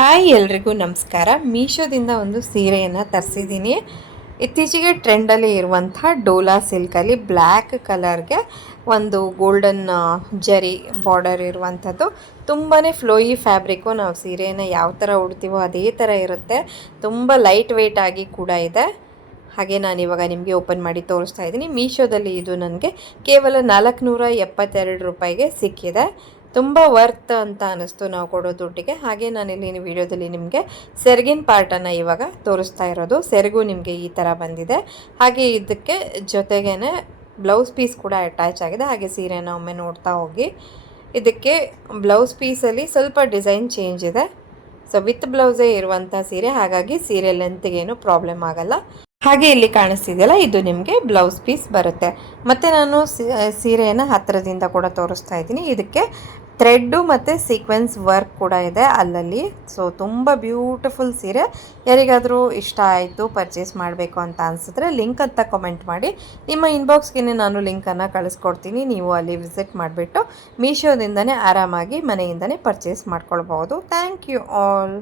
Hi ಎಲ್ರಿಗೂ ನಮಸ್ಕಾರ. ಮೀಶೋದಿಂದ ಒಂದು ಸೀರೆಯನ್ನು ತರಿಸಿದ್ದೀನಿ. ಇತ್ತೀಚೆಗೆ ಟ್ರೆಂಡಲ್ಲಿ ಇರುವಂಥ ಡೋಲಾ ಸಿಲ್ಕಲ್ಲಿ ಬ್ಲ್ಯಾಕ್ ಕಲರ್ಗೆ ಒಂದು ಗೋಲ್ಡನ್ ಜರಿ ಬಾರ್ಡರ್ ಇರುವಂಥದ್ದು. ತುಂಬಾ ಫ್ಲೋಯಿ ಫ್ಯಾಬ್ರಿಕ್ಕು. ನಾವು ಸೀರೆಯನ್ನು ಯಾವ ಥರ ಉಡ್ತೀವೋ ಅದೇ ಥರ ಇರುತ್ತೆ. ತುಂಬ ಲೈಟ್ ವೆಯ್ಟ್ ಆಗಿ ಕೂಡ ಇದೆ. ಹಾಗೆ ನಾನಿವಾಗ ನಿಮಗೆ ಓಪನ್ ಮಾಡಿ ತೋರಿಸ್ತಾ ಇದ್ದೀನಿ. ಮೀಶೋದಲ್ಲಿ ಇದು ನನಗೆ ಕೇವಲ 472 ರೂಪಾಯಿಗೆ ಸಿಕ್ಕಿದೆ. ತುಂಬ ವರ್ತ್ ಅಂತ ಅನ್ನಿಸ್ತು ನಾವು ಕೊಡೋ ದುಡ್ಡಿಗೆ. ಹಾಗೆ ನಾನಿಲ್ಲಿ ವಿಡಿಯೋದಲ್ಲಿ ನಿಮಗೆ ಸೆರಗಿನ ಪಾರ್ಟನ್ನು ಇವಾಗ ತೋರಿಸ್ತಾ ಇರೋದು. ಸೆರಗು ನಿಮಗೆ ಈ ಥರ ಬಂದಿದೆ. ಹಾಗೆ ಇದಕ್ಕೆ ಜೊತೆಗೇ ಬ್ಲೌಸ್ ಪೀಸ್ ಕೂಡ ಅಟ್ಯಾಚ್ ಆಗಿದೆ. ಹಾಗೆ ಸೀರೆನ ಒಮ್ಮೆ ನೋಡ್ತಾ ಹೋಗಿ. ಇದಕ್ಕೆ ಬ್ಲೌಸ್ ಪೀಸಲ್ಲಿ ಸ್ವಲ್ಪ ಡಿಸೈನ್ ಚೇಂಜ್ ಇದೆ. ಸೊ ವಿತ್ ಬ್ಲೌಸೇ ಇರುವಂಥ ಸೀರೆ, ಹಾಗಾಗಿ ಸೀರೆ ಲೆಂತ್ಗೇನು ಪ್ರಾಬ್ಲಮ್ ಆಗಲ್ಲ. ಹಾಗೆ ಇಲ್ಲಿ ಕಾಣಿಸ್ತಿದೆಯಲ್ಲ, ಇದು ನಿಮಗೆ ಬ್ಲೌಸ್ ಪೀಸ್ ಬರುತ್ತೆ. ಮತ್ತು ನಾನು ಸೀರೆಯನ್ನು ಹತ್ತಿರದಿಂದ ಕೂಡ ತೋರಿಸ್ತಾ ಇದ್ದೀನಿ. ಇದಕ್ಕೆ ಥ್ರೆಡ್ಡು ಮತ್ತು ಸೀಕ್ವೆನ್ಸ್ ವರ್ಕ್ ಕೂಡ ಇದೆ ಅಲ್ಲಲ್ಲಿ. ಸೊ ತುಂಬ ಬ್ಯೂಟಿಫುಲ್ ಸೀರೆ. ಯಾರಿಗಾದರೂ ಇಷ್ಟ ಆಯಿತು, ಪರ್ಚೇಸ್ ಮಾಡಬೇಕು ಅಂತ ಅನಿಸಿದ್ರೆ ಲಿಂಕ್ ಅಂತ ಕಮೆಂಟ್ ಮಾಡಿ. ನಿಮ್ಮ ಇನ್ಬಾಕ್ಸ್ಗೆ ನಾನು ಲಿಂಕನ್ನು ಕಳಿಸ್ಕೊಡ್ತೀನಿ. ನೀವು ಅಲ್ಲಿ ವಿಸಿಟ್ ಮಾಡಿಬಿಟ್ಟು ಮೀಶೋದಿಂದನೇ ಆರಾಮಾಗಿ ಮನೆಯಿಂದನೇ ಪರ್ಚೇಸ್ ಮಾಡ್ಕೊಳ್ಬೋದು. Thank you all.